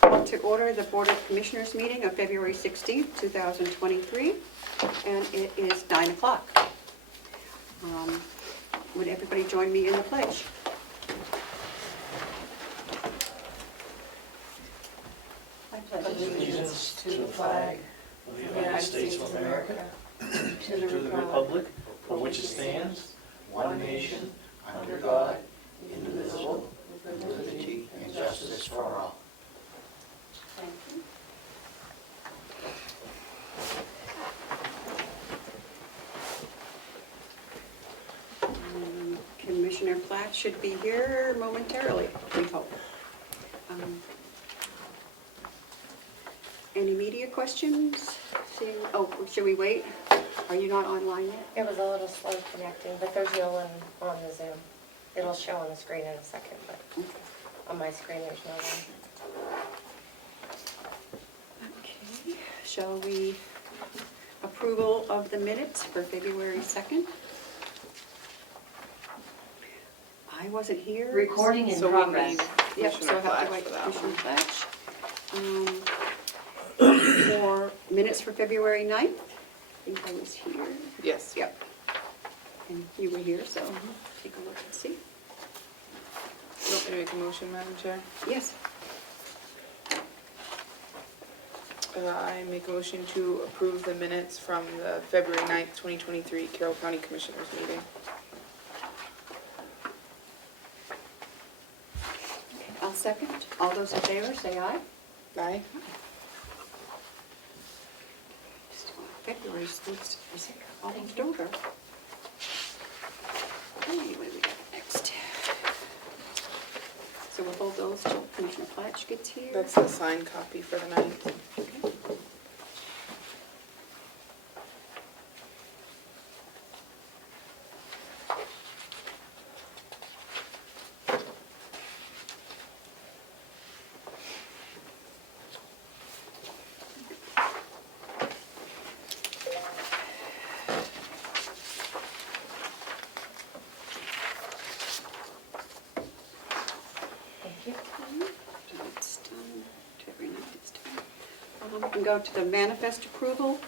Call to order the Board of Commissioners meeting of February 16th, 2023, and it is 9 o'clock. Would everybody join me in the pledge? I pledge Allegiance to the flag of the United States of America and to the republic for which it stands, one nation, under God, indivisible, with liberty and justice for all. Thank you. Commissioner Platt should be here momentarily, we hope. Any media questions? Should we wait? Are you not online yet? It was a little slow connecting, but there's no one on the Zoom. It'll show on the screen in a second, but on my screen there's no one. Okay, shall we approval of the minutes for February 2nd? I wasn't here. Recording in So we progress. need Yep, so I Commissioner have to Flash write for that Commissioner one. Flash. For minutes for February 9th, I think I was here. Yes. Yep. And you were here, so take a look and see. You want me to make a motion, Madam Chair? Yes. I make a motion to approve the minutes from the February 9th, 2023 Carroll County Commissioners meeting. Okay, I'll second. All those in favor, say aye. Aye. February's is almost over. Okay, what do we got next? So we'll hold those till Commissioner Platch gets here. That's the signed copy for the 9th. Okay. Thank you. It's done. February 9th it's done. We can go to the manifest approval.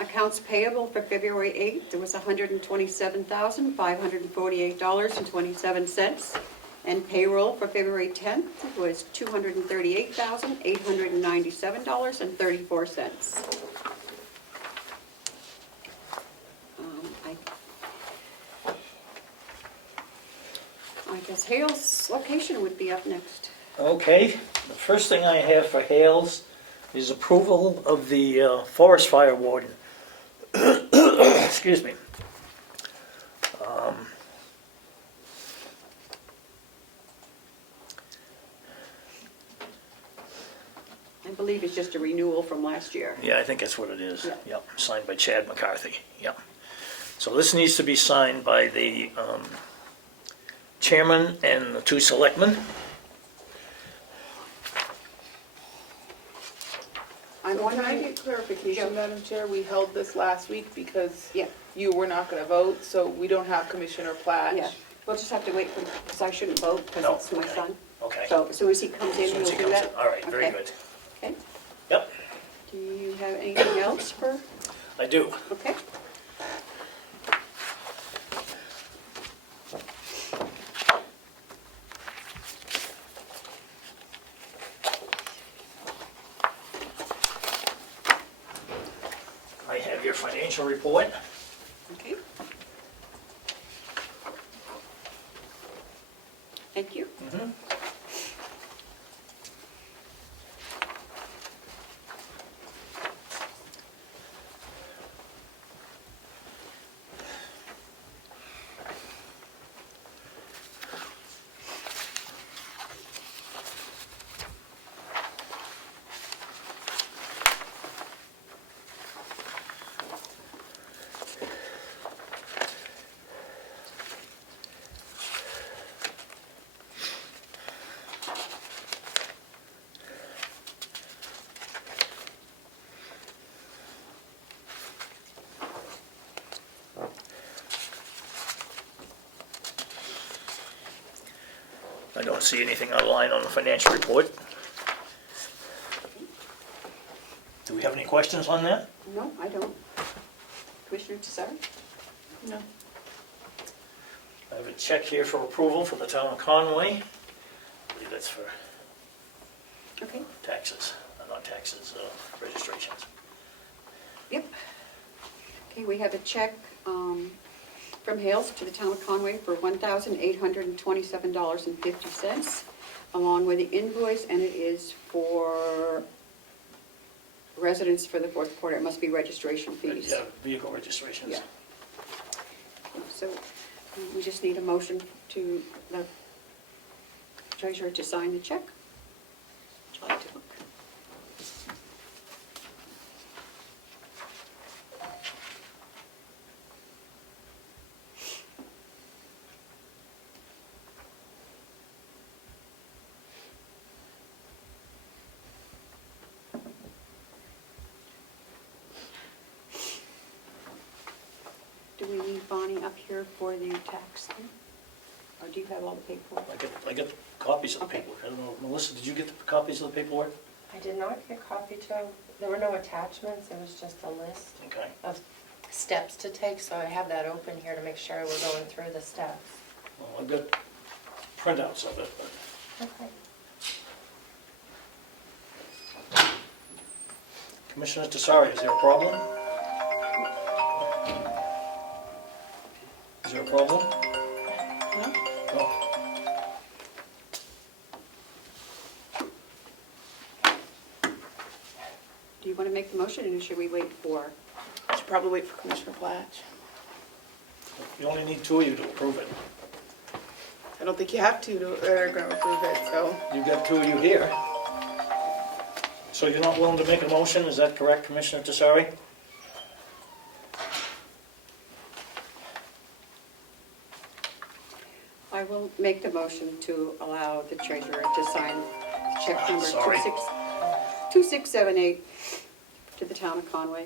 Accounts payable for February 8th, there was $127,548.27. And payroll for February 10th was $238,897.34. I guess Hale's location would be up next. Okay, the first thing I have for Hales is approval of the forest fire warden. Excuse me. I believe it's just a renewal from last year. Yeah, I think that's what it is. Yeah. Yep, signed by Chad McCarthy. Yep. So this needs to be signed by the chairman and the two selectmen. I'm Can I wondering, get clarification, Yeah. Madam Chair? We held this last week because Yeah. you were not going to vote, so we don't have Commissioner Platt. yeah, we'll just have to wait for, because I shouldn't vote because No, it's my okay. son. Okay. So as soon as he comes As in, soon we'll as he do comes that. in. All right, very Okay. good. Okay. Yep, Do you have anything else for, I do. okay? I have your financial report. Okay. Thank you. I don't see anything online on the financial report. Do we have any questions on that? No, I don't. Commissioner Tesari? No. I have a check here for approval for the town of Conway. I believe that's for Okay, taxes, not taxes, registrations. yep. Okay, we have a check from Hales to the town of Conway for $1,827.50, along with the invoice, and it is for residents for the fourth quarter. It must be registration fees. Yeah, vehicle registrations. Yeah. So we just need a motion to the treasurer to sign the check. Would you like to look? Do we need Bonnie up here for the tax thing? Or do you have all the paperwork? I got copies of the Okay. paperwork. I don't know, Melissa, did you get the copies of the paperwork? I did not get a copy, Joe. There were no attachments, it was just a list Okay. of steps to take, so I have that open here to make sure we're going through the steps. Well, I've got printouts of it, but Okay. Commissioner Tesari, is there a problem? Is there a problem? No? No. Do you want to make the motion, or should we wait for? I should probably wait for Commissioner Platch. You only need two of you to approve it. I don't think you have to, they're gonna approve it, so. You've got two of you here. So you're not willing to make a motion, is that correct, Commissioner Tesari? I will make the motion to allow the treasurer to sign check number Sorry. 2678 to the town of Conway.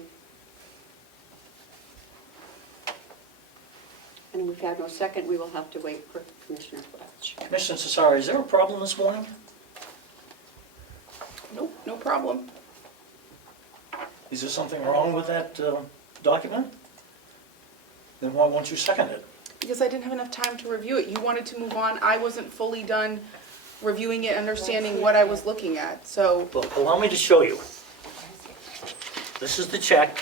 And if we've had no second, we will have to wait for Commissioner Fletch. Commissioner Tesari, is there a problem this morning? Nope, no problem. Is there something wrong with that document? Then why won't you second it? Because I didn't have enough time to review it. You wanted to move on. I wasn't fully done reviewing it, understanding what I was looking at, so. Well, allow me to show you. This is the check.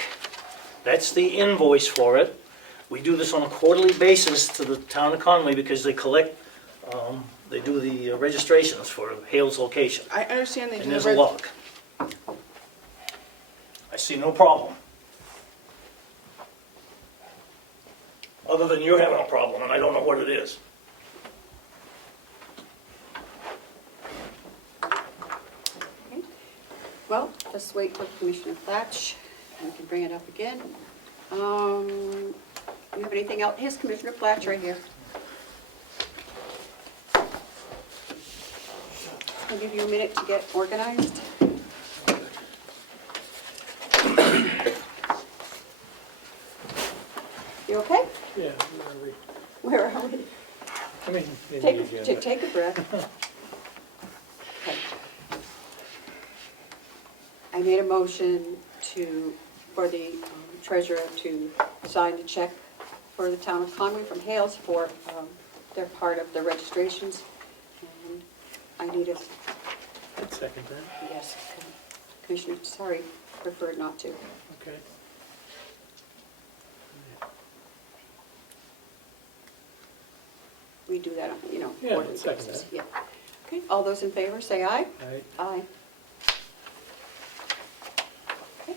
That's the invoice for it. We do this on a quarterly basis to the town of Conway because they collect, they do the registrations for Hale's location. I understand they And do there's the a lock. I see no problem. Other than you're having a problem, and I don't know what it is. Okay. Well, let's wait for Commissioner Fletch, and we can bring it up again. You have anything else? Here's Commissioner Fletch right here. I'll give you a minute to get organized. You okay? Yeah, Where are we? I mean, in the Take agenda. take a breath. Okay. I made a motion for the treasurer to sign the check for the town of Conway from Hales for their part of the registrations. And I need a, I'd second that, yes, Commissioner, sorry, preferred not to. okay. We do that on, Yeah, quarterly second basis. that. Yeah. Okay, all those in favor, say aye. Aye. Aye. Okay.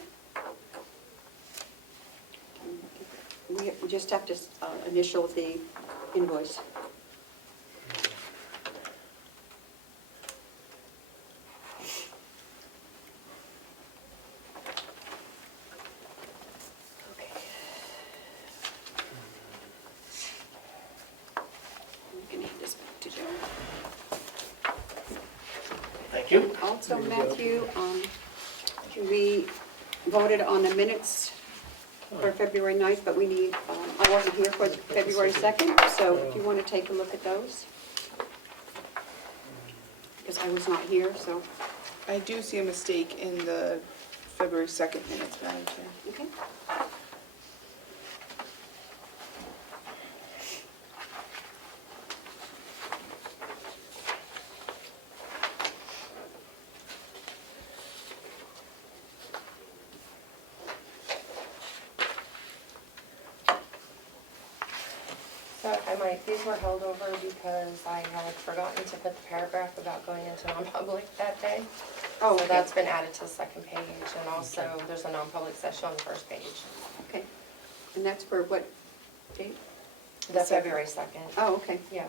We just have to initial the invoice. Okay. We can hand this back to Joe. Thank you. Also, There you go. Matthew, we voted on the minutes for February 9th, but we need, I wasn't here for February 2nd, so if you want to take a look at those. Because I was not here, so, I do see a mistake in the February 2nd minutes, Madam Chair. Okay. So these were held over because I had forgotten to put the paragraph about going into non-public that day. Oh, So okay. that's been added to the second page, and also there's a non-public session on the first page. Okay. And that's for what date? The February 2nd. Oh, okay. Yeah.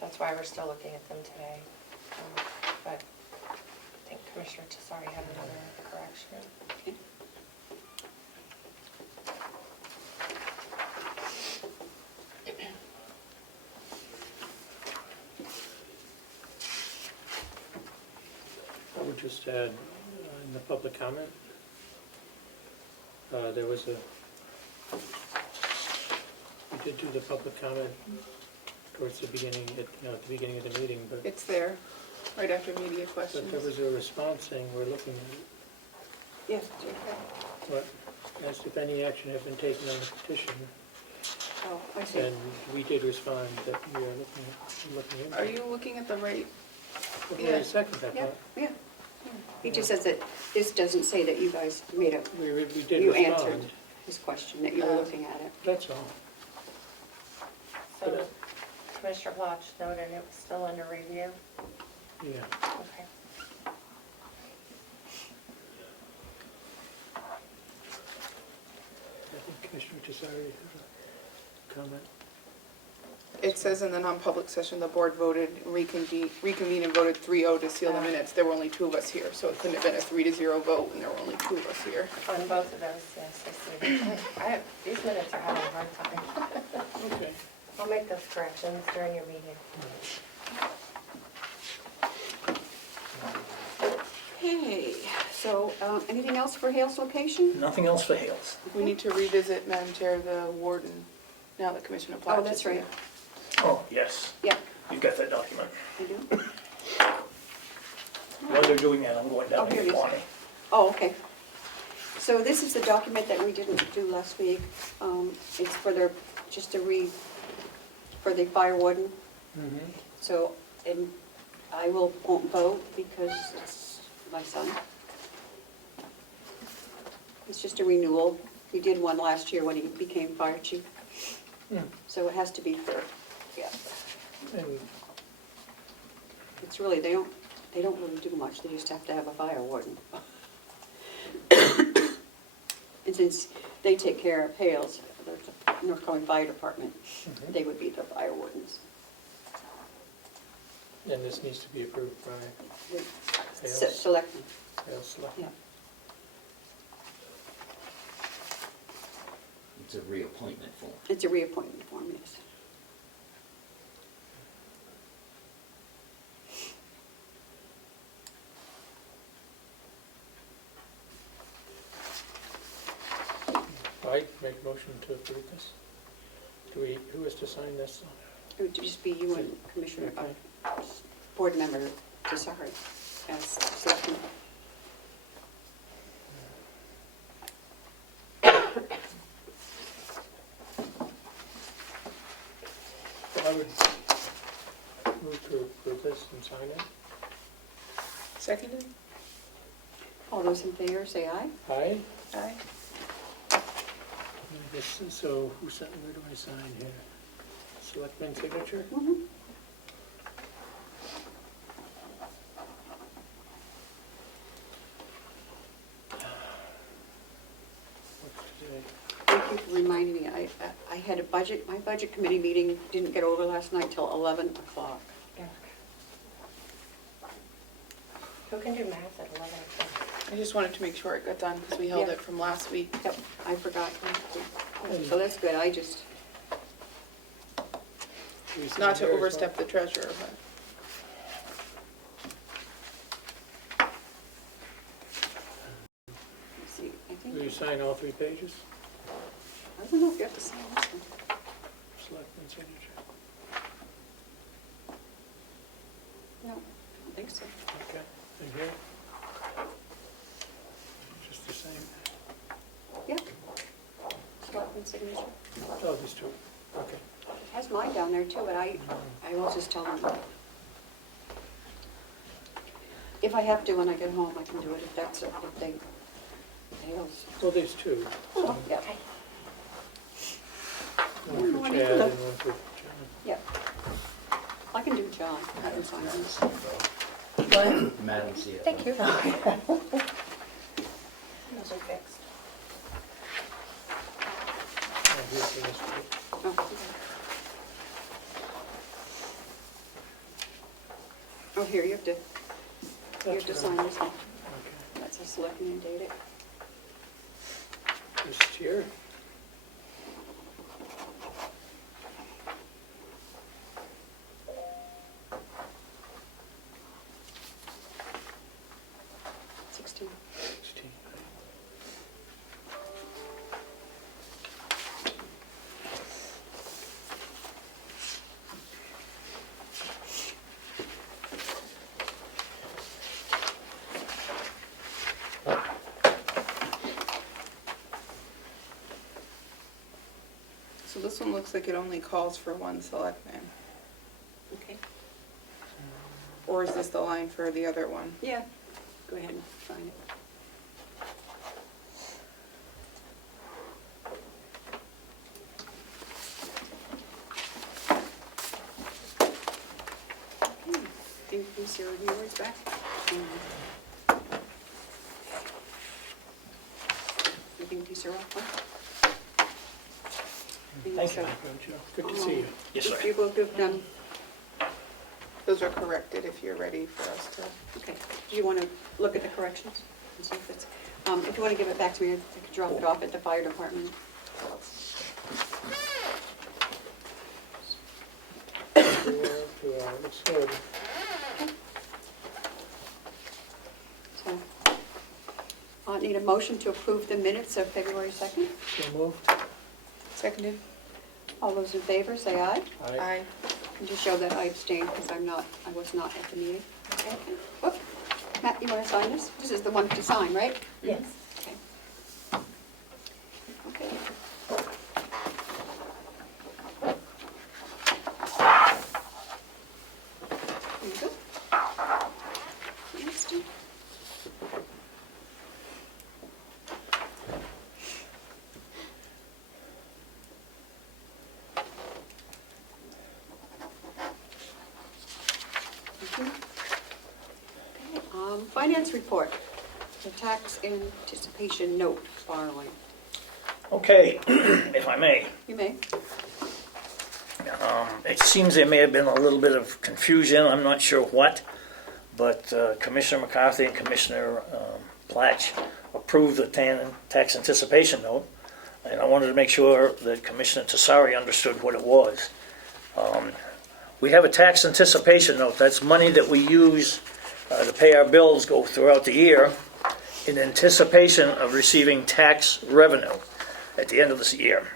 That's why we're still looking at them today. But I think Commissioner Tesari had another correction. Okay. I would just add, in the public comment, there was we did do the public comment towards the beginning, at the beginning of the meeting, but It's there, right after media but questions. there was a response saying we're looking at it. Yes, okay. What, asked if any action had been taken on the petition, Oh, I see. and we did respond that we are looking into it. Are you looking at the right? The yeah. very second, I Yeah, thought. yeah. He just says that this doesn't say that you guys made a, We did you respond. answered his question, that you were looking at it. That's all. So Commissioner Blotch noted it was still under review. Yeah. Okay. I think Commissioner Tesari has a comment. It says in the non-public session, the board voted, reconvened and voted 3-0 to seal the minutes. There were only 2 of us here, so it couldn't have been a 3-0 vote when there were only 2 of us here. On both of those, yes, I see. These minutes are having a hard time. Okay. I'll make those corrections during your meeting. Okay, so anything else for Hales location? Nothing else for Hales. We need to revisit, Madam Chair, the warden, now that Commissioner Plotch Oh, is that's here. right. Oh, yes, Yeah, you've got that document. I do. While they're doing that, I'm going Oh, down to here it get is. Bonnie. Oh, okay. So this is the document that we didn't do last week. It's for their, just to read, for the fire warden. Mm-hmm. So, and I won't vote because it's my son. It's just a renewal. We did one last year when he became fire chief. So it has to be for, yeah. And It's really, they don't really do much. They just have to have a fire warden. And since they take care of Hales, the North Carolina Fire Department, they would be the fire wardens. and this needs to be approved by Hales. Selectmen, Hales Select. yeah. It's a reappointment form. It's a reappointment form, yes. I make a motion to approve this. Who is to sign this? It would just be you and Commissioner, Board Member Tesari as selectman. I would move to approve this and sign it. Seconded? All those in favor, say aye. Aye? Aye. So where do I sign here? Selectman signature? Mhm. What's today? Thank you for reminding me. I had my budget committee meeting didn't get over last night till 11 o'clock. Yeah. Who can do math at 11 o'clock? I just wanted to make sure it got done because we held Yeah. it from last week. Yep, I forgot. So that's good. I just, Do we sign Not to here as well? overstep the treasurer, but let's see, I think, Do you sign all 3 pages? I don't know if you have to sign this one. Selectman signature. No, I don't think so. Okay. And here? Commissioner? Oh, these two, okay. It has mine down there too, but I will just tell them. If I have to when I get home, I can do it if that's, if they, Hales. Well, there's two. Oh, yeah, One for What Chad do you and do? one for John. yeah. I can do John, I can sign this. Madam CFO. Thank you. Those are fixed. Oh, here's the rest of it. Oh, okay. Oh, here, you have to That's sign right. this one. Okay. That's a selectman and date it. Just here. Sixteen. 16. So this one looks like it only calls for one selectman. Okay. Or is this the line for the other one? Yeah, go ahead and sign it. Okay, think you see yours back? You think these are all fine? Thank you. Good to see you. Yes, sir. If you both have done, Those are corrected if you're ready for us to. okay, do you want to look at the corrections? And see if it's, if you want to give it back to me, I could drop it off at the fire department. Looks good. So, I need a motion to approve the minutes of February 2nd. So moved. Seconded? All those in favor, say aye. Aye. And just show that I abstained because I was not at the meeting. Okay. Whoop. Matt, you want to sign this? This is the one to sign, right? Yes. Okay. Okay. There you go. Next. Finance report, the tax anticipation note borrowing. Okay, if I may. You may. It seems there may have been a little bit of confusion, I'm not sure what, but Commissioner McCarthy and Commissioner Platch approved the tax anticipation note, and I wanted to make sure that Commissioner Tassari understood what it was. We have a tax anticipation note, that's money that we use to pay our bills go throughout the year in anticipation of receiving tax revenue at the end of this year.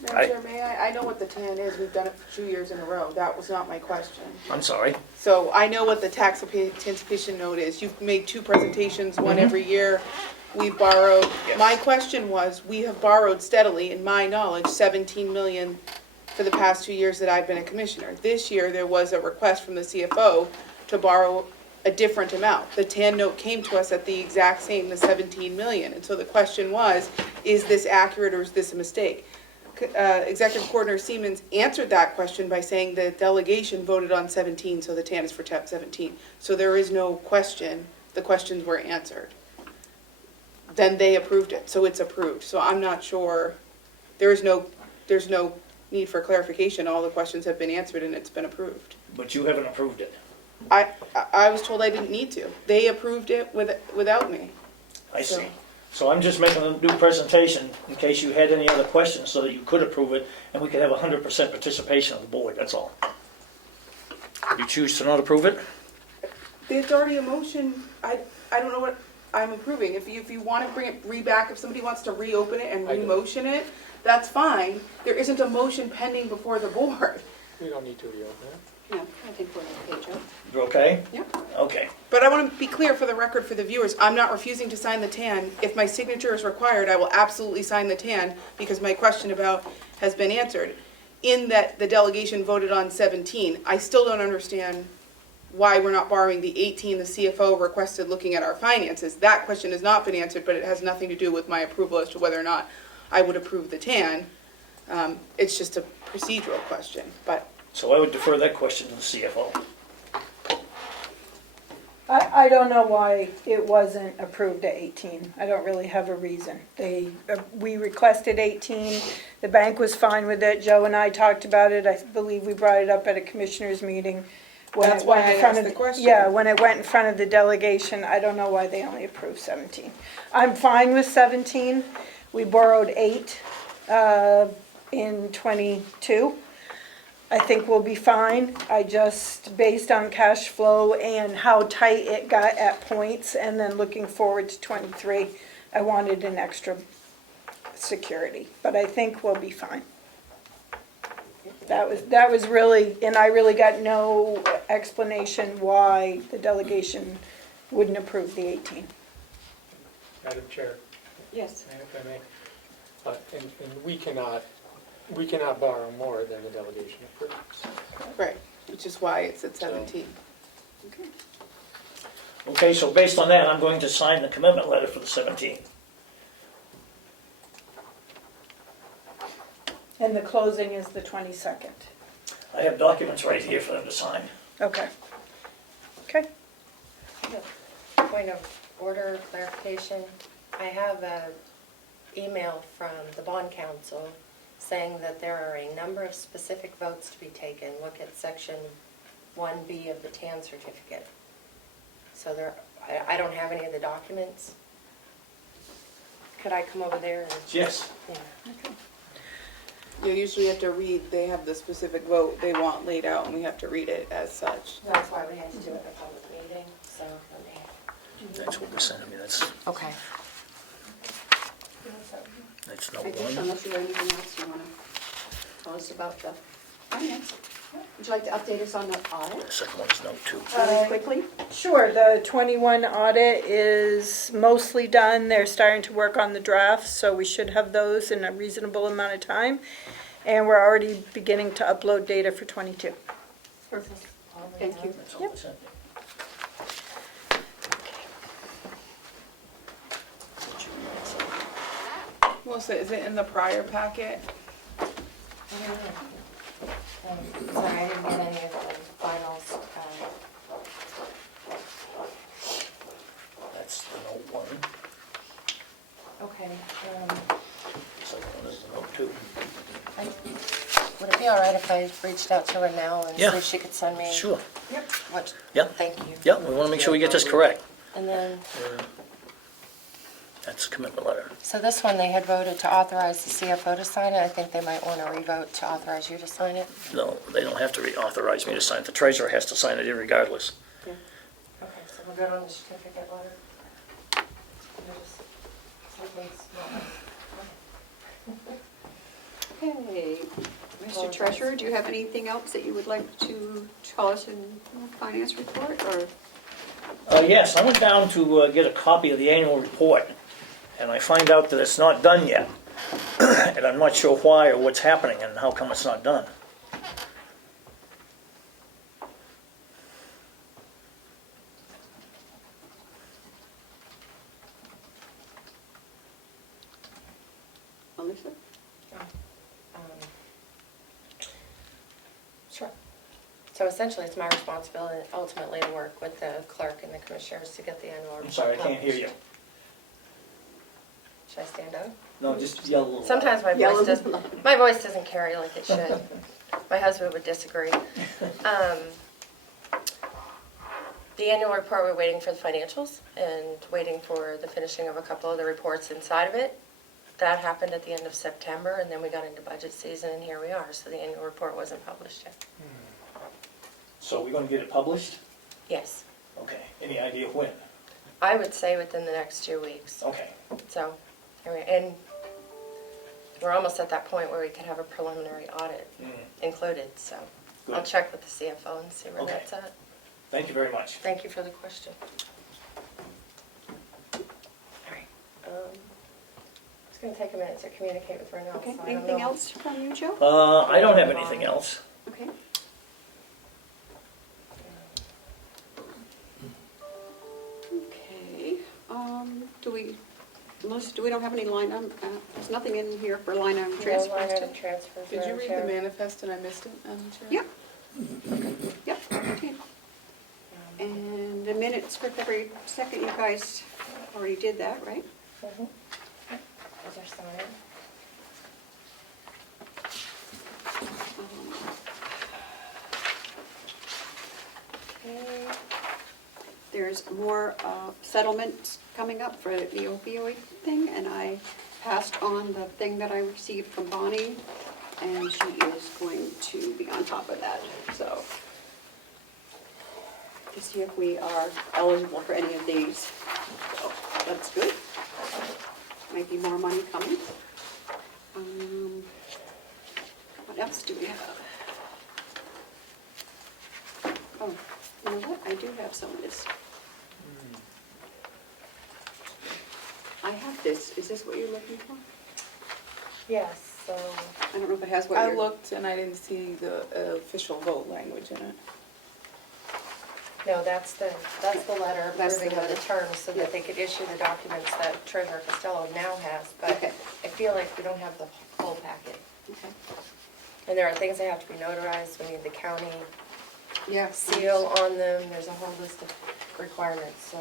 Madam Chair, may I know what the TAN is, we've done it for 2 years in a row, that was not my question. I'm sorry. So I know what the tax anticipation note is, you've made 2 presentations, one every year, we've borrowed. Yes. My question was, we have borrowed steadily, in my knowledge, 17 million for the past 2 years that I've been a commissioner. This year, there was a request from the CFO to borrow a different amount. The TAN note came to us at the exact same, the 17 million, and so the question was, is this accurate or is this a mistake? Executive Coordinator Siemens answered that question by saying the delegation voted on 17, so the TAN is for 17. So there is no question, the questions were answered. Then they approved it, so it's approved. So I'm not sure, there's no need for clarification, all the questions have been answered and it's been approved. But you haven't approved it. I was told I didn't need to. They approved it without me. I see. So I'm just making a new presentation in case you had any other questions so that you could approve it and we could have 100% participation of the board, that's all. You choose to not approve it? There's already a motion, I don't know what I'm approving. If you want to bring it back, if somebody wants to reopen it and I don't. re-motion it, that's fine. There isn't a motion pending before the board. We don't need to reopen it. Yeah, I think we're on page, Joe. You're okay? Yeah. Okay. But I want to be clear for the record for the viewers, I'm not refusing to sign the TAN. If my signature is required, I will absolutely sign the TAN because my question about has been answered. In that the delegation voted on 17, I still don't understand why we're not borrowing the 18 the CFO requested looking at our finances. That question has not been answered, but it has nothing to do with my approval as to whether or not I would approve the TAN. It's just a procedural question, but So I would defer that question to the CFO. I don't know why it wasn't approved at 18. I don't really have a reason. We requested 18, the bank was fine with it, Joe and I talked about it, I believe we brought it up at a commissioners meeting. When That's it went why I in front asked of the question. Yeah, when it went in front of the delegation, I don't know why they only approved 17. I'm fine with 17, we borrowed 8 in '22. I think we'll be fine. I just, based on cash flow and how tight it got at points, and then looking forward to '23, I wanted an extra security, but I think we'll be fine. That was really, and I really got no explanation why the delegation wouldn't approve the 18. Madam Chair, Yes. if I may, and we cannot borrow more than the delegation approves. right, which is why it's at 17. Okay, so based on that, I'm going to sign the commitment letter for the 17. And the closing is the 22nd. I have documents right here for them to sign. Okay. Okay. Point of order, clarification. I have an email from the bond council saying that there are a number of specific votes to be taken. Look at section 1B of the TAN certificate. So I don't have any of the documents. Could I come over there and? Yes. Yeah. You usually have to read, they have the specific vote they want laid out, and we have to read it as such. That's why we had to do it at a public meeting, so let me. That's what they're sending me. That's Okay. no I think one. unless you have anything else you want to tell us about the finance. Would you like to update us on the audit The second one is note 2. really quickly? Sure, the 21 audit is mostly done. They're starting to work on the drafts, so we should have those in a reasonable amount of time. And we're already beginning to upload data for 22. Perfect. Thank you. That's all they sent me. Melissa, is it in the prior packet? Sorry, I didn't get any of the finals. That's the note 1. Okay. The second one is the note 2. Would it be all right if I reached out to her now and see Yeah. if she could send me? Sure. What? Yeah. Thank you. Yeah, we want to make sure we get this correct. And then, That's the commitment letter. so this one, they had voted to authorize the CFO to sign it. I think they might want to revote to authorize you to sign it. No, they don't have to authorize me to sign it. The treasurer has to sign it regardless. Okay, so we're good on the certificate letter? Okay. Mr. Treasurer, do you have anything else that you would like to tell us in the finance report, or? Yes, I went down to get a copy of the annual report, and I find out that it's not done yet. And I'm not sure why or what's happening and how come it's not done. Melissa? Sure. So essentially, it's my responsibility ultimately to work with the clerk and the commissioners to get the annual report. I'm sorry, I can't hear you. Should I stand up? No, just yell a little. Sometimes Yell a little. my voice doesn't carry like it should. My husband would disagree. The annual report, we're waiting for the financials and waiting for the finishing of a couple of the reports inside of it. That happened at the end of September, and then we got into budget season, and here we are. So the annual report wasn't published yet. So we're going to get it published? Yes. Okay. Any idea when? I would say within the next 2 weeks. Okay. So, and we're almost at that point where we could have a preliminary audit included, so. I'll Good. check with the CFO and see where Okay. that's at. Thank you very much. Thank you for the question. All right. It's going to take a minute to communicate with Renell. Okay, so I don't anything know. else from you, Joe? I don't have anything else. Okay. Okay, do we don't have any line item, there's nothing in here for line item No transfers? line item to- transfers. Did you Madam read Chair. the manifest and I missed it, Chair? Yep. Yep, okay. And the minutes for February 2nd, you guys already did that, right? Mhm. Those are signed. Okay. There's more settlements coming up for the opioid thing, and I passed on the thing that I received from Bonnie, and she is going to be on top of that, so. To see if we are eligible for any of these. So, that's good. Might be more money coming. What else do we have? Oh, you know what, I do have some of this. I have this, is this what you're looking for? Yes, so I don't know if it has what I you're. looked and I didn't see the official vote language in it. no, that's the letter That's the approving of the letter. terms so that they could issue the documents that Treasurer Costello now has. But Okay. I feel like we don't have the whole packet. Okay. And there are things that have to be notarized. We need the county Yeah. seal on them. There's a whole list of requirements. So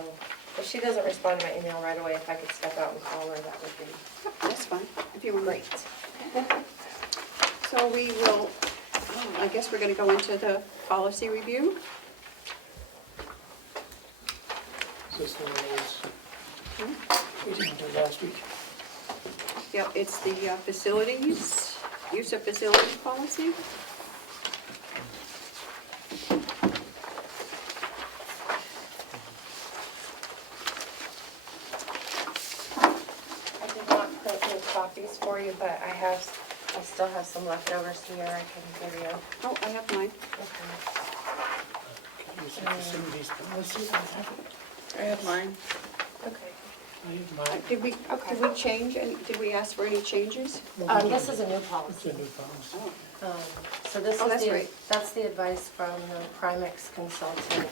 if she doesn't respond to my email right away, if I could step out and call her, that would be That's fine, if you want. great. So we will, I guess we're gonna go into the policy review. Is this the one that was waiting until last week? Yep, it's the facilities, use of facilities policy. I did not print new copies for you, but I still have some leftovers here I can give you. Oh, I have mine. Okay. Can you see facilities policy? I have it. I have mine. Okay. I have mine. Did we change, did we ask for any changes? This is a new It's policy. a new policy. Oh, So this Oh, is that's right. that's the advice from the Primex consultant.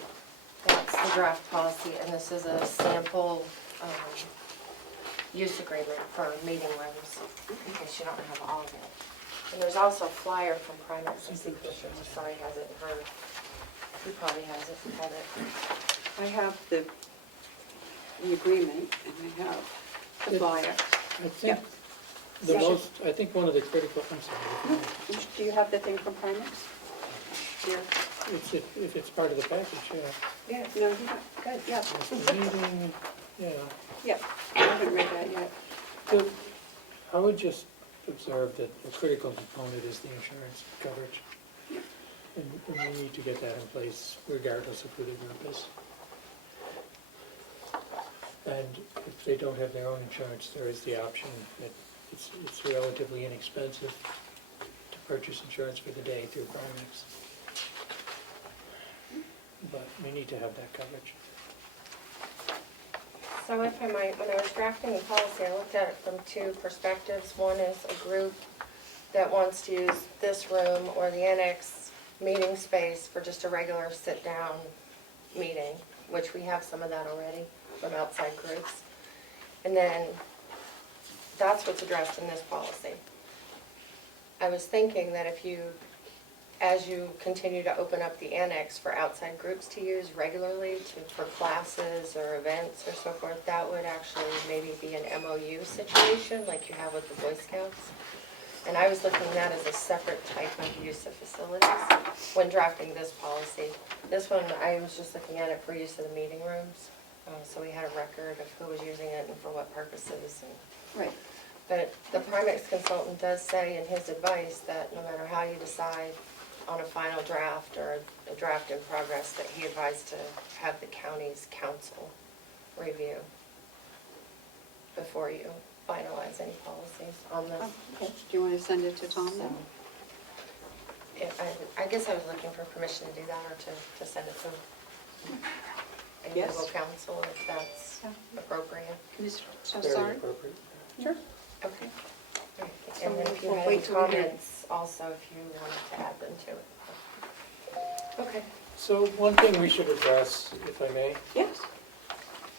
That's the draft policy, and this is a sample use agreement for meeting rooms, in case you don't have all of it. And there's also a flyer from Primex, I think Mr. Masari has it, or he probably has it, have it. I have the agreement, and I have the flyer. I think Yep. I think one of the critical, I'm sorry. Do you have the thing from Primex? Here. If it's part of the package, yeah. Yeah, No, you got, good. yeah, It's the meeting, yeah. yeah, I haven't read that yet. So I would just observe that a critical component is the insurance coverage. And we need to get that in place regardless of who the group is. And if they don't have their own insurance, there is the option that it's relatively inexpensive to purchase insurance for the day through Primex. But we need to have that coverage. So if I might, when I was drafting the policy, I looked at it from two perspectives. One is a group that wants to use this room or the annex meeting space for just a regular sit-down meeting, which we have some of that already from outside groups. And then that's what's addressed in this policy. I was thinking that if you, as you continue to open up the annex for outside groups to use regularly for classes or events or so forth, that would actually maybe be an MOU situation like you have with the Boy Scouts. And I was looking at that as a separate type of use of facilities when drafting this policy. This one, I was just looking at it for use of the meeting rooms. So we had a record of who was using it and for what purposes. Right. But the Primex consultant does say in his advice that no matter how you decide on a final draft or a draft in progress, that he advised to have the county's council review before you finalize any policies on this. Oh, okay. Do you want to send it to Tom then? I guess I was looking for permission to do that or to send it to a Yes. legal counsel if that's Yeah. appropriate. Commissioner Very Sarn? appropriate. Sure. Okay. So And then if you we'll had wait any till we hear- comments, also if you wanted to add them to it. Okay. So one thing we should address, if I may, Yes.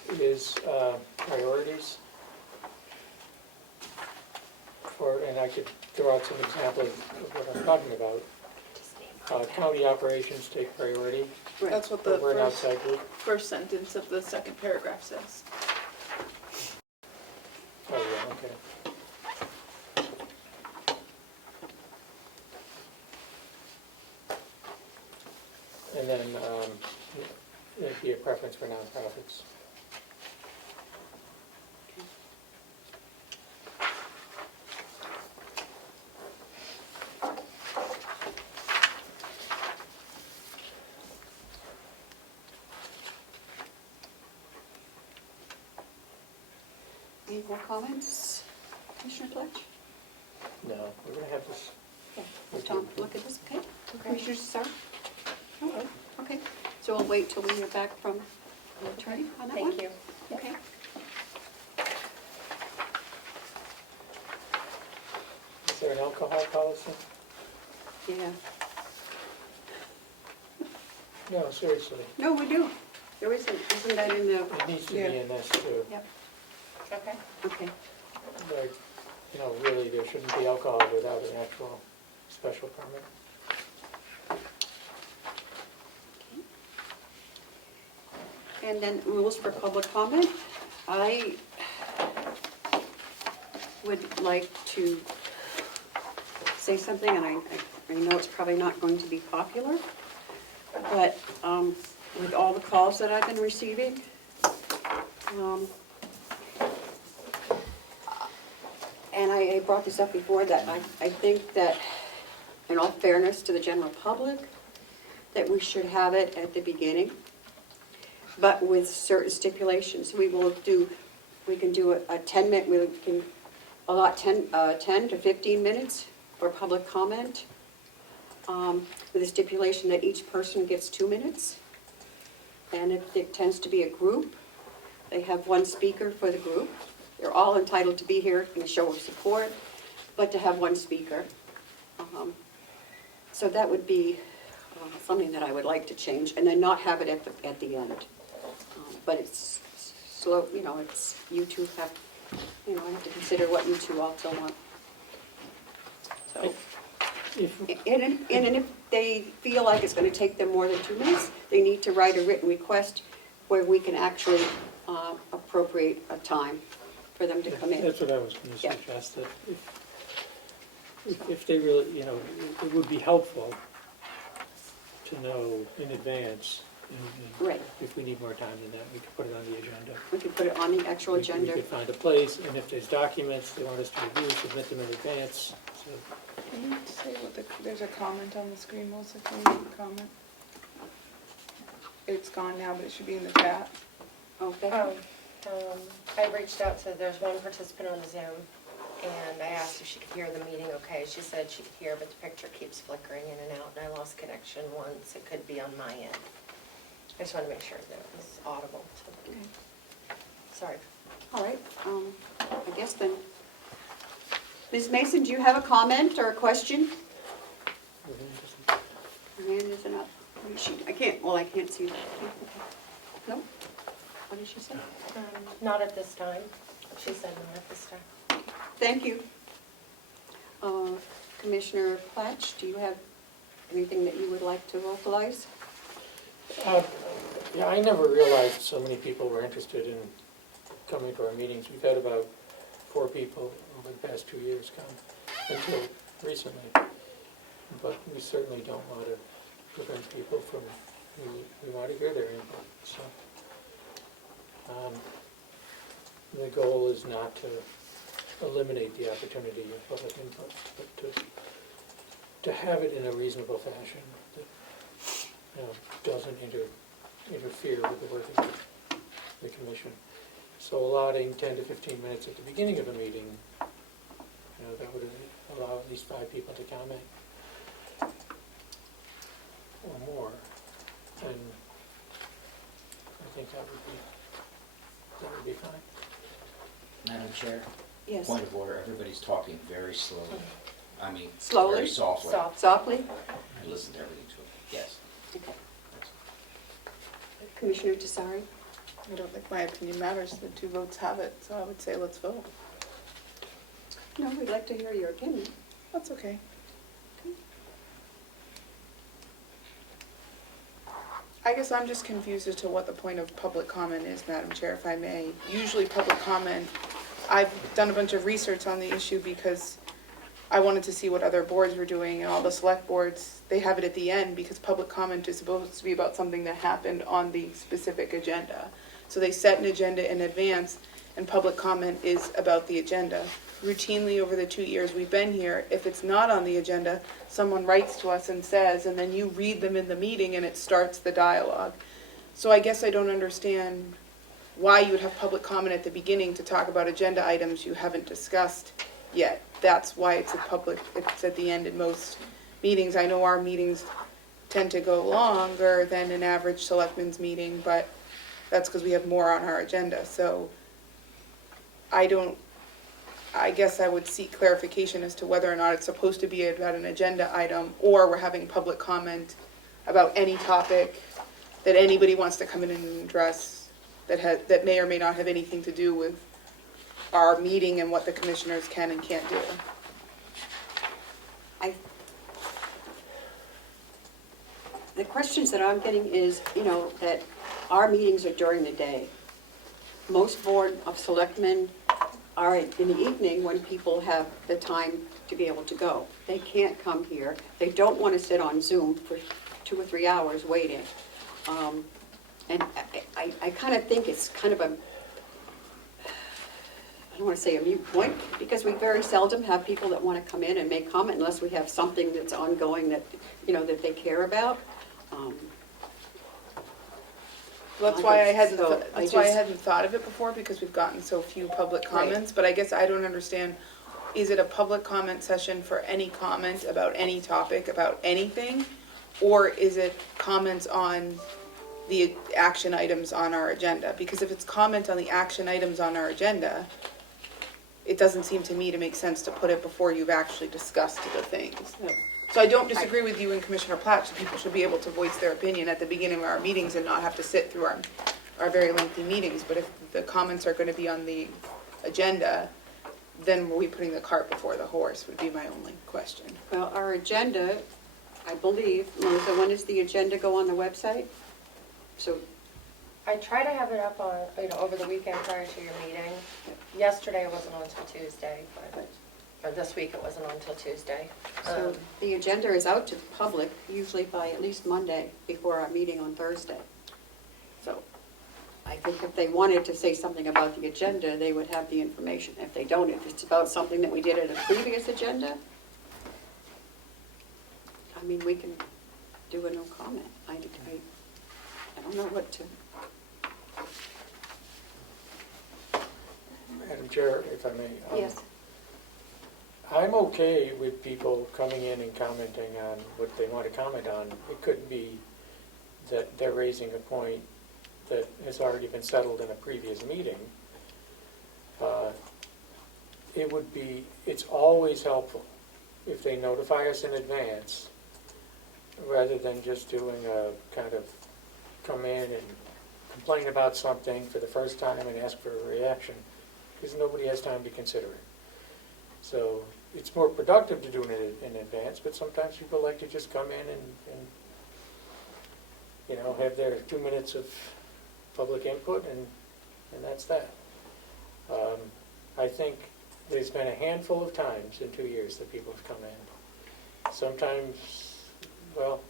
is priorities. And I could throw out some examples of what I'm talking about. County operations take priority. Right. That's what We're the an outside group. first sentence of the second paragraph says. Oh, yeah, okay. And then it'd be a preference for nonprofits. Any more comments? Commissioner Fletch? No, we're gonna have this. Yeah. Tom, look at this, okay? Commissioner Sarn? Okay. Okay, so we'll wait till we hear back from the attorney on that one? Thank you. Okay. Is there an alcohol policy? Yeah. No, seriously. No, we do. There isn't that in the, It needs to be Yeah. in this too. yep, Okay. okay. Like, really, there shouldn't be alcohol without an actual special permit. And then rules for public comment. I would like to say something, and I know it's probably not going to be popular, but with all the calls that I've been receiving, and I brought this up before, that I think that, in all fairness to the general public, that we should have it at the beginning, but with certain stipulations. We can do a 10-minute, we can allot 10 to 15 minutes for public comment, with a stipulation that each person gets 2 minutes. And if it tends to be a group, they have one speaker for the group. They're all entitled to be here in a show of support, but to have one speaker. So that would be something that I would like to change, and then not have it at the end. But it's slow, it's, you two have, I have to consider what you two also want. So, If, and if they feel like it's going to take them more than 2 minutes, they need to write a written request where we can actually appropriate a time for them to come in. That's what I was going to Yeah. suggest, that if they really, it would be helpful to know in advance. And Right. if we need more time than that, we could put it on the agenda. We can put it on the actual We agenda. could find a place, and if there's documents they want us to review, submit them in advance. So Can you say what there's a comment on the screen, Melissa, can you make a comment? It's gone now, but it should be in the chat. Okay. I reached out to, there's one participant on Zoom, and I asked if she could hear the meeting okay. She said she could hear, but the picture keeps flickering in and out, and I lost connection once. It could be on my end. I just want to make sure that it was audible. Sorry. All right, I guess then. Ms. Mason, do you have a comment or a question? Her hand isn't up. What is she, I can't see that. No? What did she say? Not at this time. She said not at this time. Thank you. Commissioner Platch, do you have anything that you would like to vocalize? Yeah, I never realized so many people were interested in coming to our meetings. We've had about 4 people over the past 2 years come, until recently. But we certainly don't want to prevent people from, we want to hear their input. So the goal is not to eliminate the opportunity of public input, but to have it in a reasonable fashion that doesn't interfere with the work of the commission. So allotting 10 to 15 minutes at the beginning of a meeting, that would allow at least 5 people to comment. or more, then I think that would be fine. Madam Chair? Yes. Point of order, everybody's talking very slowly. I mean, Slowly? very softly. Soft. Softly? I listen to everything too. Yes. Okay. Commissioner Desari? I don't think my opinion matters, the two votes have it, so I would say let's vote. No, we'd like to hear your opinion. That's okay. I guess I'm just confused as to what the point of public comment is, Madam Chair, if I may. Usually public comment, I've done a bunch of research on the issue because I wanted to see what other boards were doing, and all the select boards, they have it at the end because public comment is supposed to be about something that happened on the specific agenda. So they set an agenda in advance, and public comment is about the agenda. Routinely over the 2 years we've been here, if it's not on the agenda, someone writes to us and says, and then you read them in the meeting and it starts the dialogue. So I guess I don't understand why you would have public comment at the beginning to talk about agenda items you haven't discussed yet. That's why it's at the end in most meetings. I know our meetings tend to go longer than an average selectmen's meeting, but that's because we have more on our agenda. So I guess I would seek clarification as to whether or not it's supposed to be about an agenda item, or we're having public comment about any topic that anybody wants to come in and address that may or may not have anything to do with our meeting and what the commissioners can and can't do. The questions that I'm getting is, that our meetings are during the day. Most board of selectmen are in the evening when people have the time to be able to go. They can't come here. They don't want to sit on Zoom for 2 or 3 hours waiting. And I kind of think it's kind of I don't want to say a moot point, because we very seldom have people that want to come in and make comment unless we have something that's ongoing that, that they care about. That's why I hadn't, So that's why I hadn't thought of it before, because we've gotten so few public comments, but I guess I don't understand, is it a public comment session for any comment about any topic, about anything? Or is it comments on the action items on our agenda? Because if it's comment on the action items on our agenda, it doesn't seem to me to make sense to put it before you've actually discussed the things. No. So I don't disagree with you and Commissioner Platt, so people should be able to voice their opinion at the beginning of our meetings and not have to sit through our very lengthy meetings. But if the comments are going to be on the agenda, then were we putting the cart before the horse, would be my only question. Well, our agenda, I believe, Melissa, when does the agenda go on the website? So, I try to have it up on, over the weekend prior to your meeting. Yesterday it wasn't on until Tuesday, or this week it wasn't on until Tuesday. so the agenda is out to the public usually by at least Monday before our meeting on Thursday. So I think if they wanted to say something about the agenda, they would have the information. If they don't, if it's about something that we did at a previous agenda, I mean, we can do a no comment. I don't know what to. Madam Chair, if I may. Yes. I'm okay with people coming in and commenting on what they want to comment on. It could be that they're raising a point that has already been settled in a previous meeting. It's always helpful if they notify us in advance, rather than just doing a kind of come in and complain about something for the first time and ask for a reaction, because nobody has time to consider it. So it's more productive to do it in advance, but sometimes people like to just come in and have their 2 minutes of public input, and that's that. I think there's been a handful of times in 2 years that people have come in. Sometimes, well,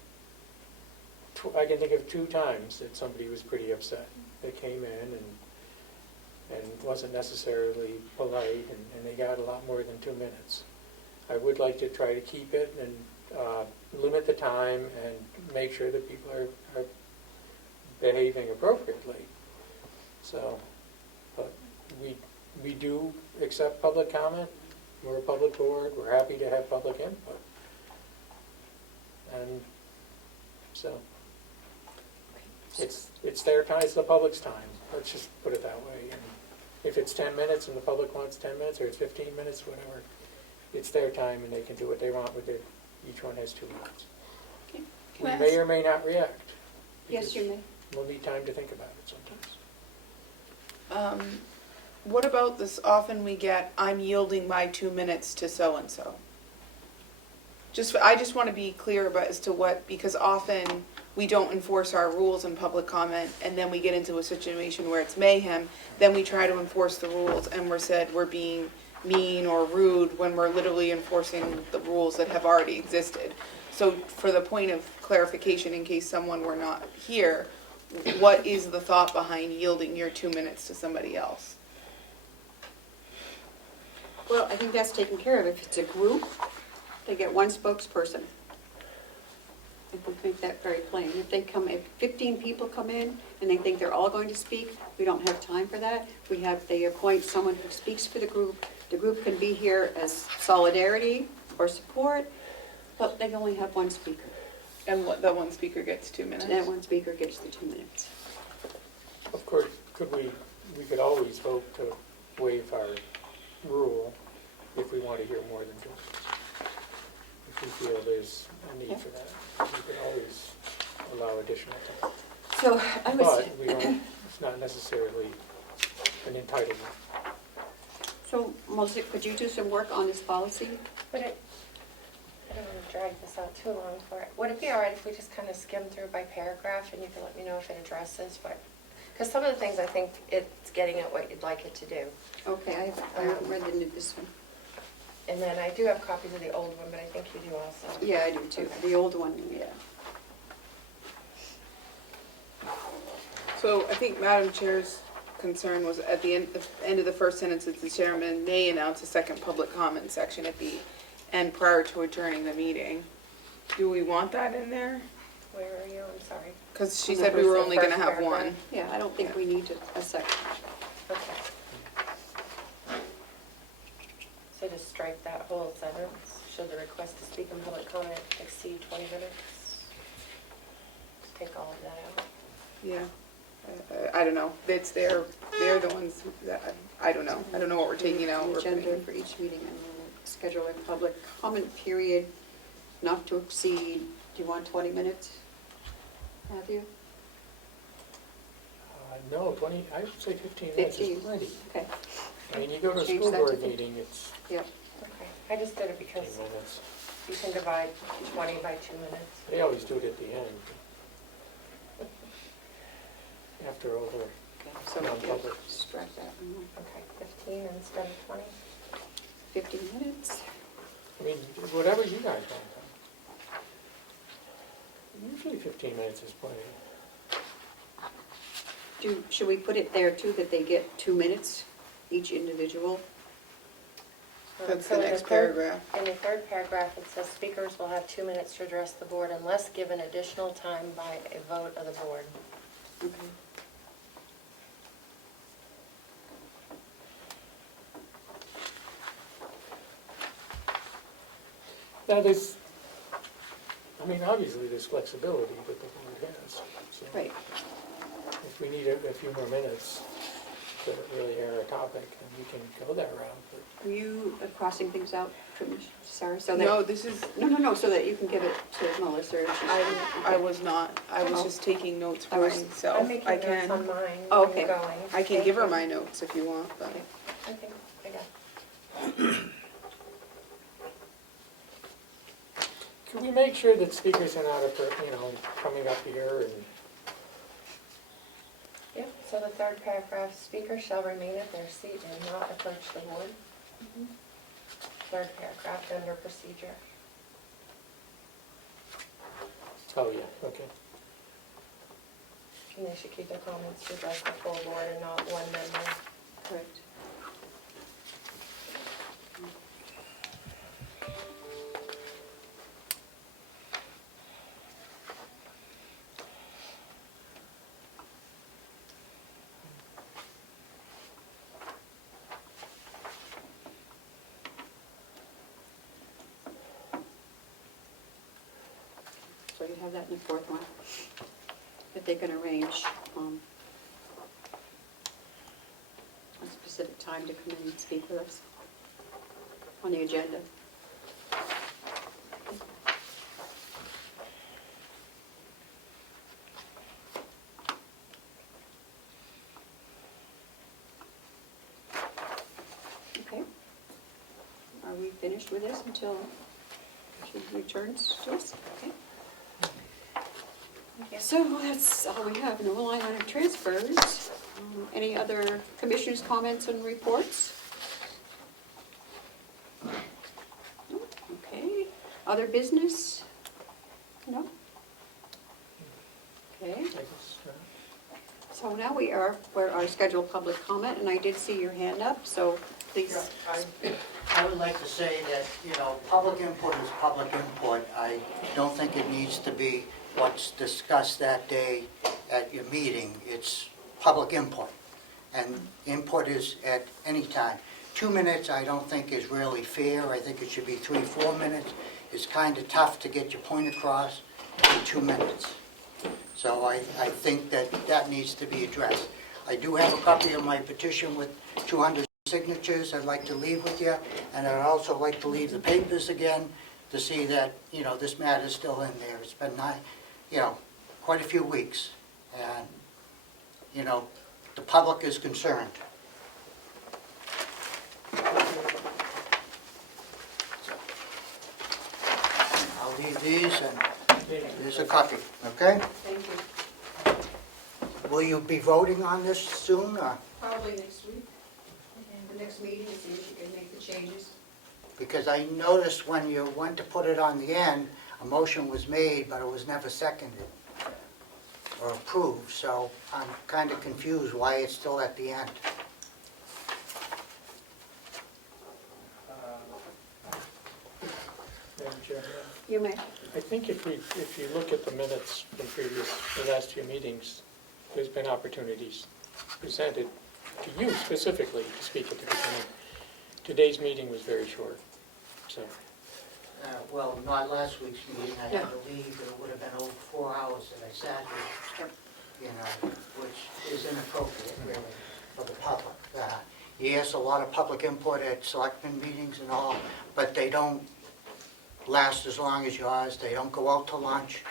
I can think of 2 times that somebody was pretty upset. They came in and wasn't necessarily polite, and they got a lot more than 2 minutes. I would like to try to keep it and limit the time and make sure that people are behaving appropriately. So, but we do accept public comment. We're a public board. We're happy to have public input. And So, it's their time, it's the public's time, let's just put it that way. And if it's 10 minutes and the public wants 10 minutes, or it's 15 minutes, whatever, it's their time and they can do what they want with it. Each one has 2 minutes. Okay. We Can I may ask- or may not react. Yes, you may. We'll need time to think about it sometimes. What about this often we get, I'm yielding my 2 minutes to so-and-so? I just want to be clear about as to what, because often we don't enforce our rules in public comment, and then we get into a situation where it's mayhem, then we try to enforce the rules, and we're said we're being mean or rude when we're literally enforcing the rules that have already existed. So for the point of clarification, in case someone were not here, what is the thought behind yielding your 2 minutes to somebody else? Well, I think that's taken care of. If it's a group, they get one spokesperson. I would make that very plain. If 15 people come in and they think they're all going to speak, we don't have time for that. They appoint someone who speaks for the group. The group can be here as solidarity or support, but they only have one speaker. And what, that one speaker gets 2 minutes? And that one speaker gets the 2 minutes. Of course, we could always vote to waive our rule if we want to hear more than just, if we feel there's a need for that. We could always allow additional time. So I was, But we don't, it's not necessarily an entitlement. so Melissa, could you do some work on this policy? Would it, I don't want to drag this out too long for it. Would it be all right if we just kind of skim through by paragraph and you can let me know if it addresses what? Because some of the things I think it's getting at what you'd like it to do. Okay, I haven't read into this one. And then I do have copies of the old one, but I think you do also. Yeah, I do too. The old one, yeah. So I think Madam Chair's concern was at the end of the first sentence, that the chairman may announce a second public comment section at the end prior to adjourning the meeting. Do we want that in there? Where are you? I'm sorry. Because she On the said we were first- only gonna first have paragraph. one. Yeah, I don't think we need a second. Okay. So just strike that whole sentence. Should the request to speak in public comment exceed 20 minutes? Just take all of that out. Yeah. I don't know. They're the ones that, I don't know. I don't know what we're taking out. The or agenda putting- for each meeting, and we'll schedule a public comment period not to exceed, do you want 20 minutes? Have you? No, 20, I would say 15 minutes is 15. plenty. Okay, I mean, you go to a Change school that to board 15. meeting, it's yeah. Okay. I just did it 15 because minutes. you can divide 20 by 2 minutes. They always do it at the end. After over, Okay, so Non-public. yeah, strike that one. Okay, 15 instead of 20? 15 minutes. I mean, whatever you guys want. Usually 15 minutes is plenty. Should we put it there too, that they get 2 minutes, each individual? That's So the in next third- paragraph. In the third paragraph, it says speakers will have 2 minutes to address the board unless given additional time by a vote of the board. Okay. Now, there's, I mean, obviously there's flexibility that the board has. So Right. if we need a few more minutes to really air a topic, then we can go that route. But Were you crossing things out, Sarah? So that- No, this is, No, so that you can give it to Melissa. if she's- I was not. I was Oh. just taking notes for I was- myself. I'm making I notes on can, mine. Oh, when you're okay. going. I can Thank give her you. my notes if you want, but. Okay. I think I got. could we make sure that speakers are not, coming up here and, Yep, so the third paragraph, speakers shall remain at their seat and not approach the board. Third paragraph, under procedure. oh yeah, okay. And they should keep their comments to address the full board and not one member. Correct. So you we have that in the fourth one. If they can arrange a specific time to come in and speak with us on the agenda. Okay. Are we finished with this until she returns to us? Okay. So that's all we have. No line item transfers. Any other commissioners' comments and reports? No? Okay. Other business? No? Okay. I guess, So now we are for our scheduled public comment, and I did see your hand up, so please. I would like to say that, public input is public input. I don't think it needs to be what's discussed that day at your meeting. It's public input, and input is at any time. 2 minutes I don't think is really fair. I think it should be 3, 4 minutes. It's kind of tough to get your point across in 2 minutes. So I think that needs to be addressed. I do have a copy of my petition with 200 signatures I'd like to leave with you, and I'd also like to leave the papers again to see that, this matter's still in there. It's been, quite a few weeks, and, the public is concerned. I'll leave these, and there's a copy, okay? Thank you. Will you be voting on this soon, or? Probably next week. The next meeting, as soon as you can make the changes. Because I noticed when you went to put it on the end, a motion was made, but it was never seconded or approved, so I'm kind of confused why it's still at the end. Madam Chair, You may. I think if you look at the minutes from the last few meetings, there's been opportunities presented to you specifically to speak at the beginning. Today's meeting was very short, so. Well, not last week's meeting, I had to leave, it would have been over 4 hours that I sat here, which is inappropriate, really, for the public. Yes, a lot of public input at selectmen meetings and all, but they don't last as long as yours. They don't go out to lunch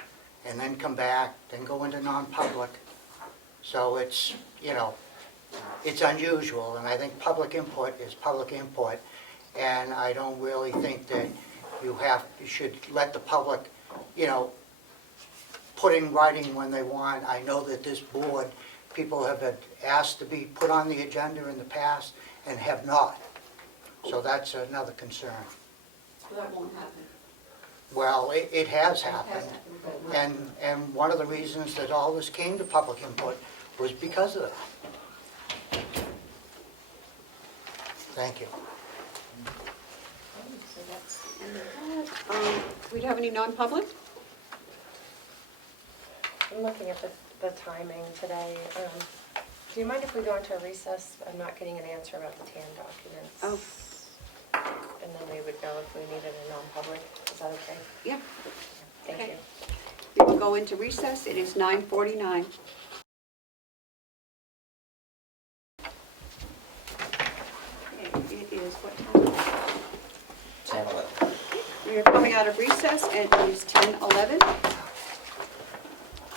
and then come back, then go into non-public. So it's, it's unusual, and I think public input is public input, and I don't really think that you should let the public, put in writing when they want. I know that this board, people have been asked to be put on the agenda in the past and have not. So that's another concern. Well, that won't happen. Well, it has It happened. has happened. And one of the reasons that all this came to public input was because of that. Thank you. So that's the end of that. Do we have any non-public? I'm looking at the timing today. Do you mind if we go into a recess? I'm not getting an answer about the TAN documents. Oh. And then we would know if we needed a non-public. Is that okay? Yeah. Thank Okay. you. We will go into recess. It is 9:49. Okay, it is what time? 10:11. We are coming out of recess, and it is 10:11.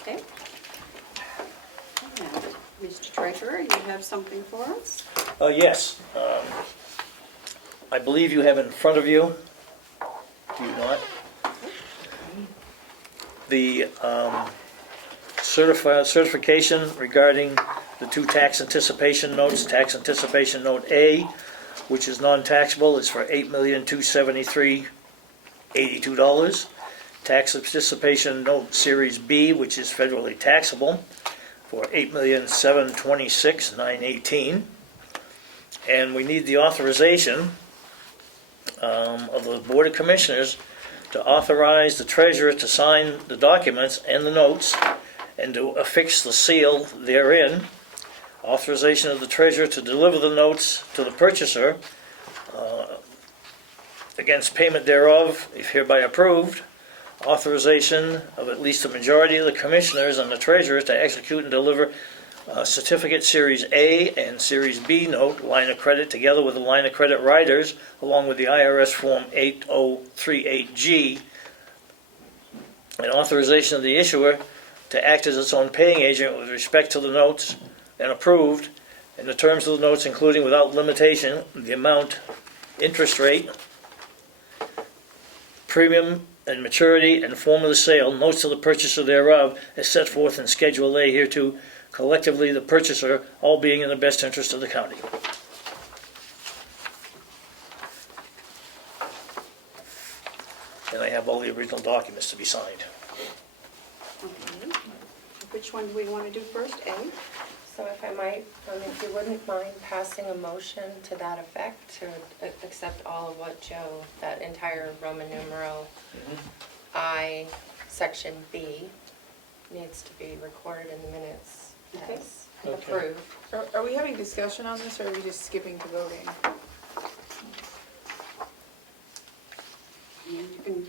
Okay. And Mr. Treasurer, you have something for us? Yes. I believe you have in front of you, do you not? The certification regarding the two tax anticipation notes. Tax anticipation note A, which is non-taxable, is for $8,273,082. Tax anticipation note Series B, which is federally taxable, for $8,726,918. And we need the authorization of the Board of Commissioners to authorize the treasurer to sign the documents and the notes and to affix the seal therein. Authorization of the treasurer to deliver the notes to the purchaser against payment thereof, if hereby approved. authorization of at least a majority of the commissioners and the treasurer to execute and deliver certificate Series A and Series B note line of credit together with the line of credit riders, along with the IRS Form 8038G, and authorization of the issuer to act as its own paying agent with respect to the notes, and approved, and the terms of the notes including without limitation the amount, interest rate, premium and maturity and form of the sale, notes of the purchaser thereof, as set forth in Schedule A hereto, collectively the purchaser, all being in the best interest of the county. And I have all the original documents to be signed. Okay. Which one do we want to do first, A? So if I might, if you wouldn't mind passing a motion to that effect, to accept all of what Joe, that entire Roman numeral I, section B, needs to be recorded in the minutes Okay. as Okay. approved. Are we having discussion on this, or are we just skipping to voting? And you can,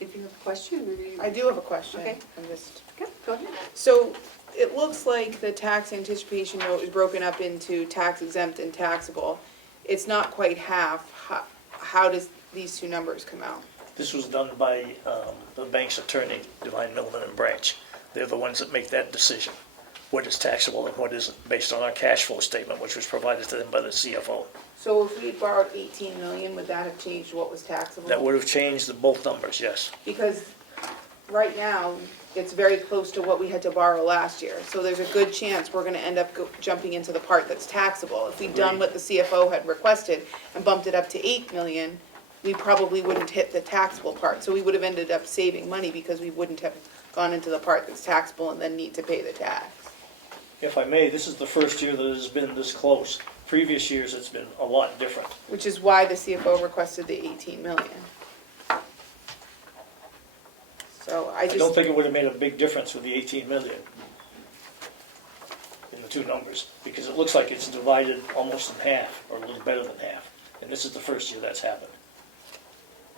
if you have a question, or you... I do have a question. Okay. I'm just, Okay, go ahead. so it looks like the tax anticipation note is broken up into tax exempt and taxable. It's not quite half. How does these two numbers come out? This was done by the bank's attorney, Divine Millman and Branch. They're the ones that make that decision, what is taxable and what isn't, based on our cash flow statement, which was provided to them by the CFO. So if we had borrowed 18 million, would that have changed what was taxable? That would have changed both numbers, yes. Because right now, it's very close to what we had to borrow last year. So there's a good chance we're gonna end up jumping into the part that's taxable. If we'd done what the CFO had requested and bumped it up to 8 million, we probably wouldn't hit the taxable part. So we would have ended up saving money because we wouldn't have gone into the part that's taxable and then need to pay the tax. If I may, this is the first year that it has been this close. Previous years, it's been a lot different. Which is why the CFO requested the 18 million. So I I don't just, think it would have made a big difference with the 18 million in the two numbers, because it looks like it's divided almost in half, or a little better than half. And this is the first year that's happened.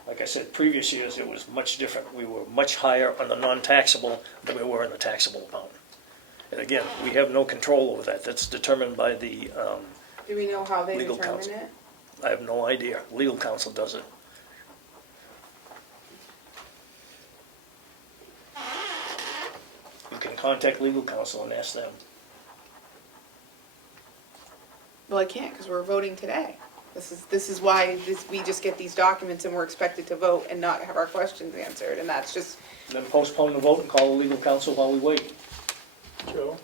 Like I said, previous years, it was much different. We were much higher on the non-taxable than we were in the taxable amount. And again, we have no control over that. That's determined by the, do we know how they Legal determine counsel. it? I have no idea. Legal counsel does it. You can contact legal counsel and ask them. Well, I can't because we're voting today. This is why we just get these documents and we're expected to vote and not have our questions answered, and that's just, Then postpone the vote and call the legal counsel while we wait. Joe,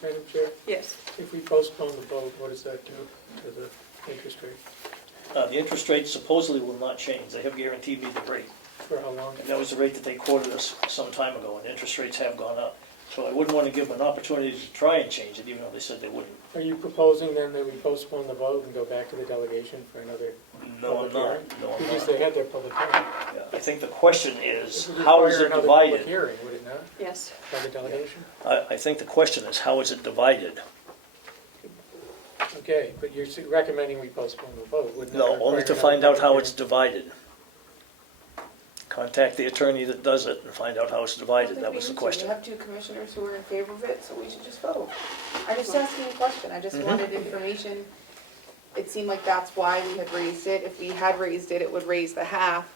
Madam Chair, Yes. if we postpone the vote, what does that do to the interest rate? The interest rate supposedly will not change. They have guaranteed me the rate. For how long? And that was the rate that they quoted us some time ago, and interest rates have gone up. So I wouldn't want to give them an opportunity to try and change it, even though they said they wouldn't. Are you proposing then that we postpone the vote and go back to the delegation for another No, I'm public not. hearing? No, I'm Because not. they had their public hearing. Yeah, I think the question is, It would how is require it another public divided? hearing, would it not, Yes. by the delegation? I think the question is, how is it divided? Okay, but you're recommending we postpone the vote, wouldn't that No, require only to another find out public how hearing? it's divided. Contact the attorney that does it and find out how it's I divided. think That we was the need to. question. We have two commissioners who are in favor of it, so we should just vote. I'm just asking a question, I just wanted information. It seemed like that's why we had raised it. If we had raised it, it would raise the half.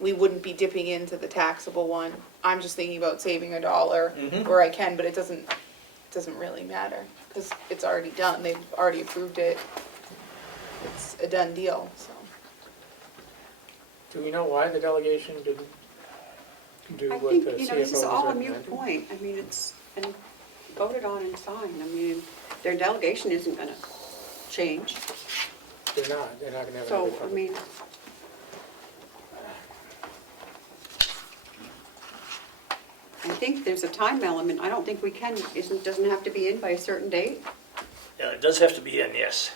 We wouldn't be dipping into the taxable one. I'm just thinking about saving $1 Mhm. where I can, but it doesn't really matter, because it's already done, they've already approved it. It's a done deal, so. Do we know why the delegation didn't do I what think, the you know, CFO this is was all a mute recommending? point. I mean, it's been voted on and signed. I mean, their delegation isn't gonna change. They're not gonna have another So, I public. mean, I think there's a time element. I don't think we can, doesn't have to be in by a certain date. Yeah, it does have to be in, yes.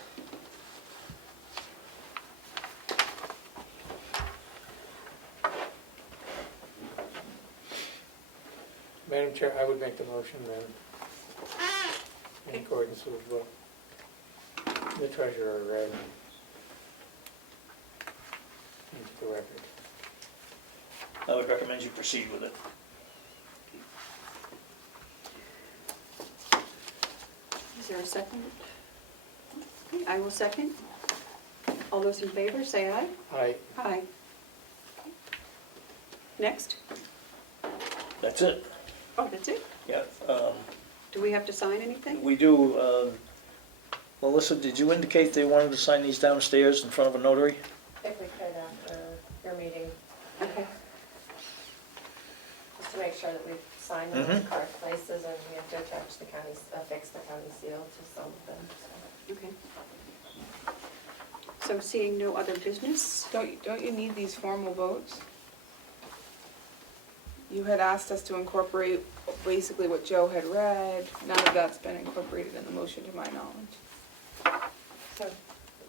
Madam Chair, I would make the motion then, in accordance with what the treasurer read into the record. I would recommend you proceed with it. Is there a second? Okay, I will second. All those in favor, say aye. Aye. Aye. Next? That's it. Oh, that's it? Yeah. Do we have to sign anything? We do, Melissa, did you indicate they wanted to sign these downstairs in front of a notary? If we could after your meeting, Okay. just to make sure that we sign in the correct places, and we have to attach the county, affix the county seal to some of them. So. Okay. So seeing no other business? Don't you need these formal votes? You had asked us to incorporate basically what Joe had read. None of that's been incorporated in the motion to my knowledge. So,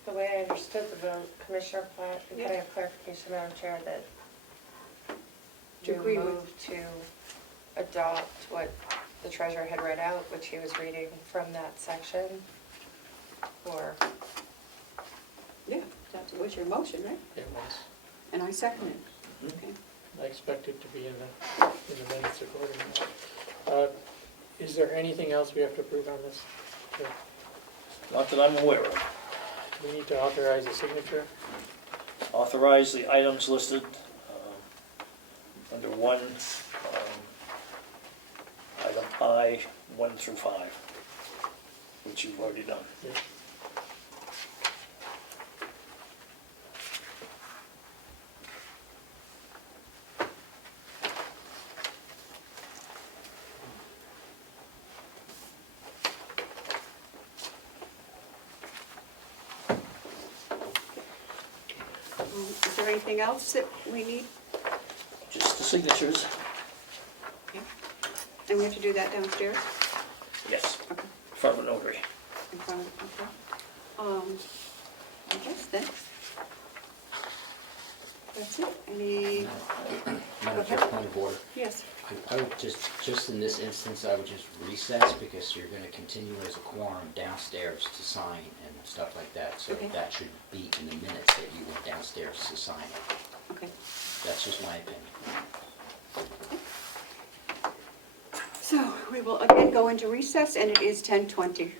the way I understood the vote, Commissioner Platt, could I have clarification, Madam Chair, that To you agree with- move to adopt what the treasurer had read out, which he was reading from that section? Or, Yeah, that was your motion, right? It was. And I second it. Okay. I expect it to be in the minutes accordingly. Is there anything else we have to approve on this? Not that I'm aware of. Do we need to authorize a signature? Authorize the items listed under one, item I, 1 through 5, which you've already done. Yeah. Is there anything else that we need? Just the signatures. Okay. And we have to do that downstairs? Yes, Okay. in front of a notary. In front of, okay. I guess then. That's it. Any, Madam Chair, point of order. yes. I would just in this instance, I would just recess because you're gonna continue as a quorum downstairs to sign and stuff like that. So Okay. that should be in the minutes that you went downstairs to sign it. Okay. That's just my opinion. So we will again go into recess, and it is 10:20.